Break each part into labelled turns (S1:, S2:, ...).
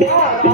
S1: Oh,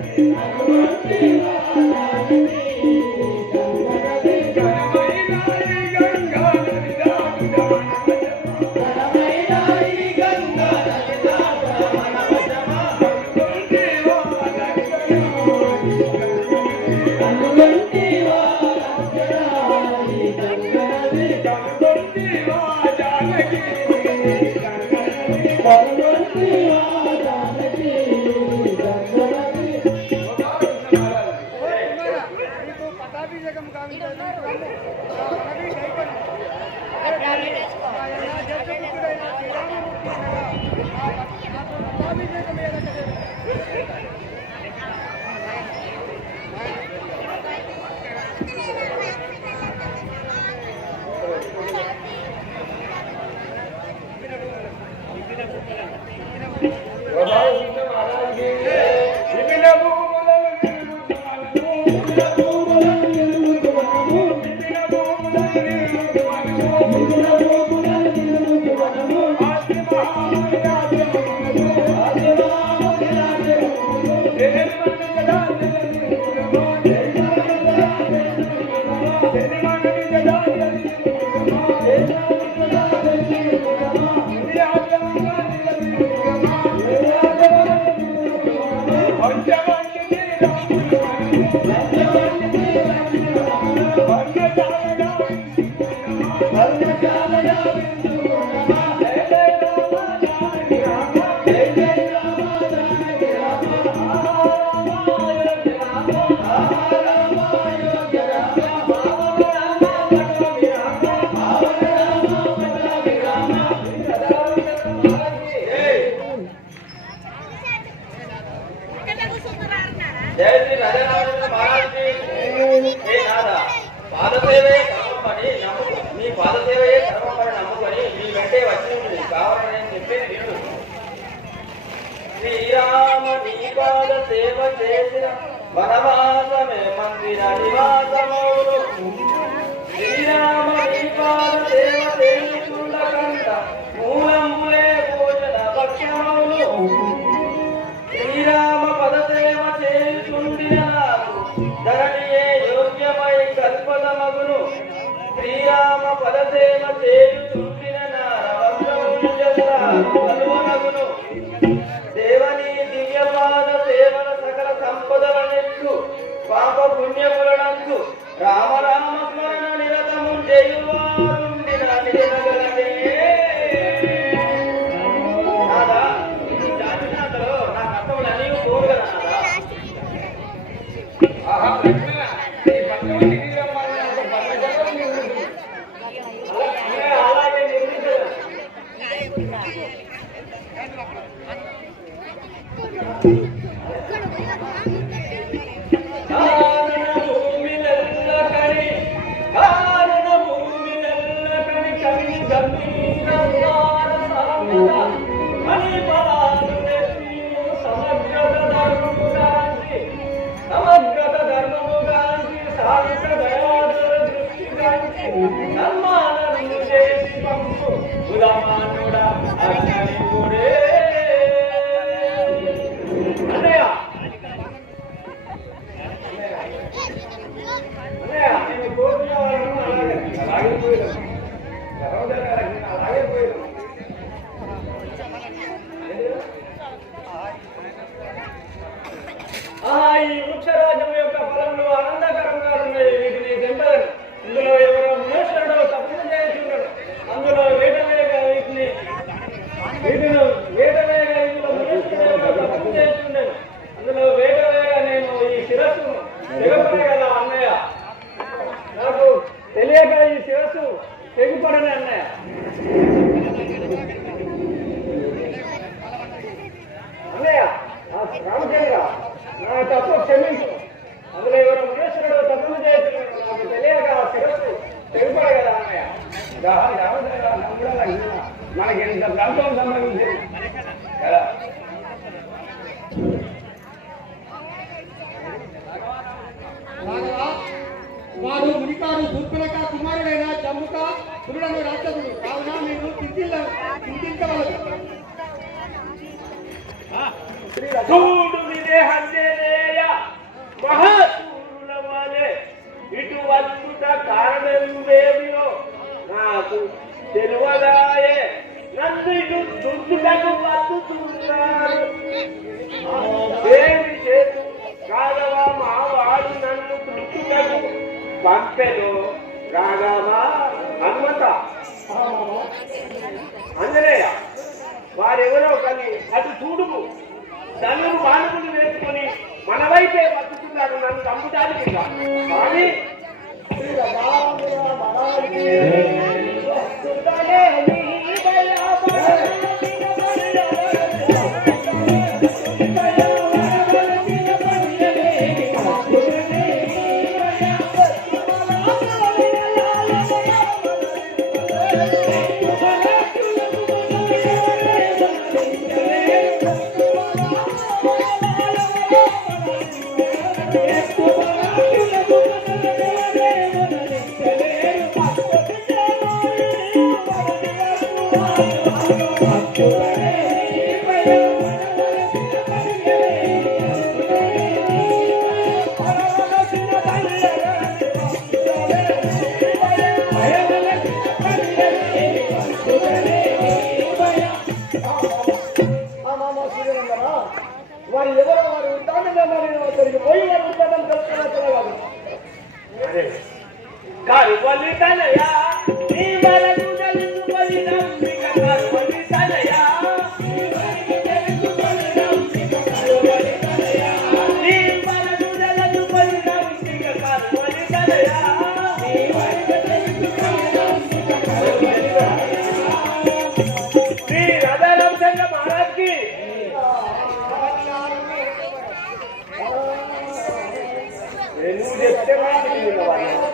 S1: Thank you. Hallelujah. పాదసేవే మీ నమ్ము నీ పాదసేవయే కర్మపని నమ్ముకొని నీ వెంటే వచ్చి ఉంటుంది. కావాలని నేను చెప్పేది శ్రీరామ నీ పాద సేవ చేసిన వనవాసమే మందిర నివాసమౌలు శ్రీరామ నీ పాద సేవ చేయుచుండకంట మూలములే భోజన భక్ష్యమౌలు శ్రీరామ పద సేవ చేయుచుండిన ధరణియే యోగ్యమై కల్పద మగును శ్రీరామ పద సేవ చేయుచుండిన నారవంశమును దేవని దివ్యపాద సేవల సకల సంపదలనెచ్చు పాప పుణ్యములనందు రామ రామ స్మరణ నిరతము
S2: చేయువా Obrigado. రాక్షసుడు కావున మీరు చింతించవలదు
S1: చూడు మహాసూరుల వలె ఇటు వచ్చుట కారణమేమియో నాకు తెలియదాయే. నన్ను ఇటు దుర్చుటకు వస్తున్నారు ఏమి చేతు రాఘవ మా వాడు నన్ను దుర్చుటకు పంపెను. రాఘవ హనుమంత. అంజనేయ వారెవరో కానీ అటు చూడుము. ధనులు బాణములు వేసుకొని మన వైపే బతుకున్నారు నన్ను చంపుటానికి కానీ
S3: cái
S4: lá cái
S3: gì
S5: mà bạn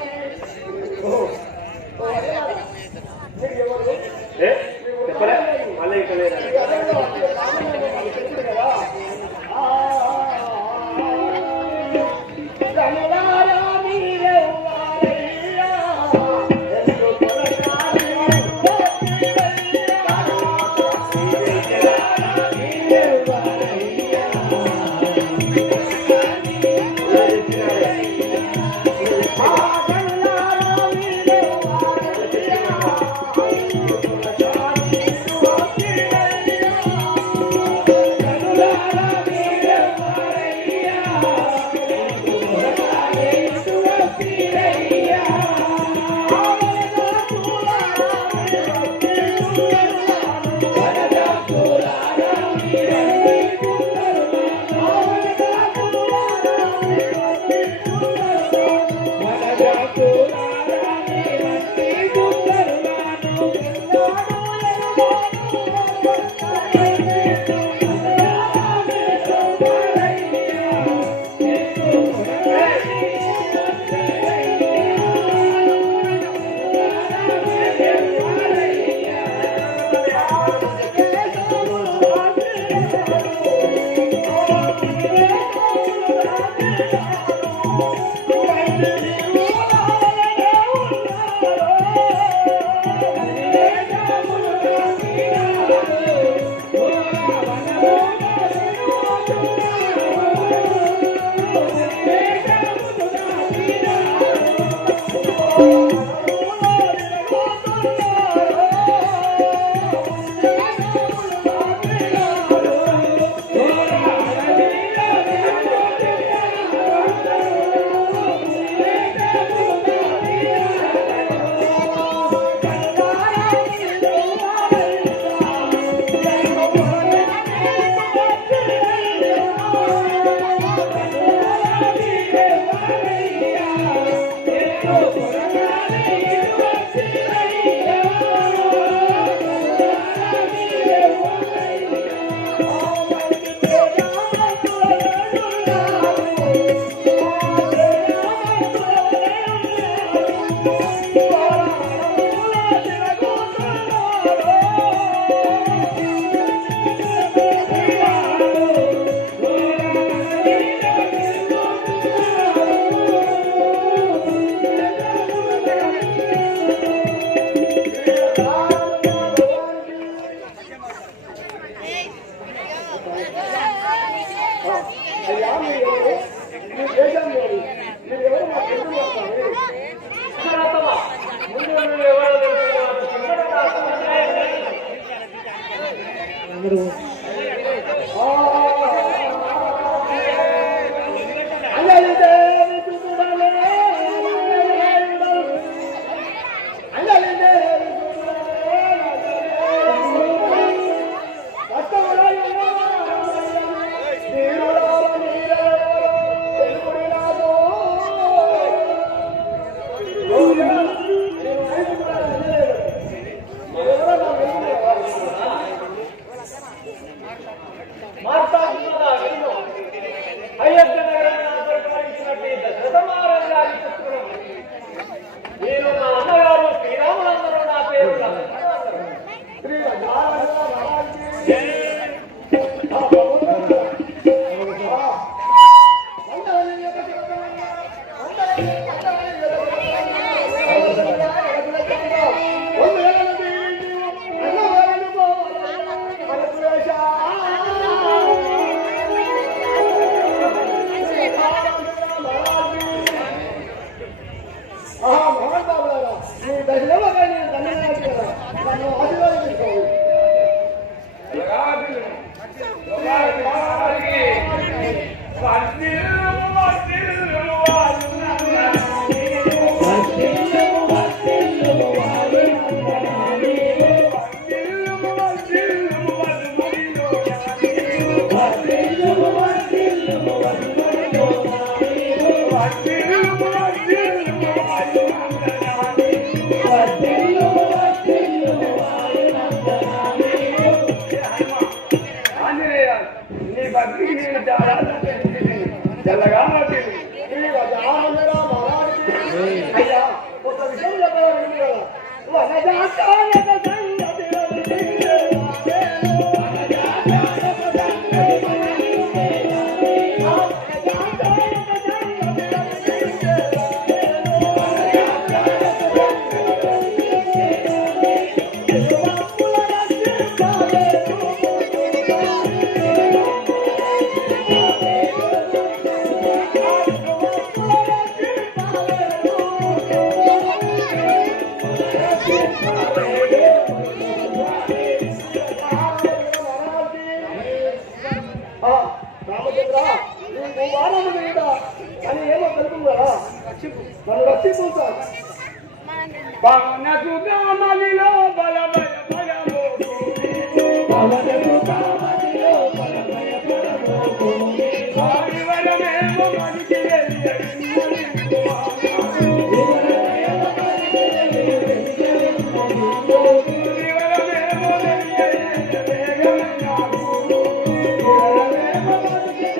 S5: Thank you.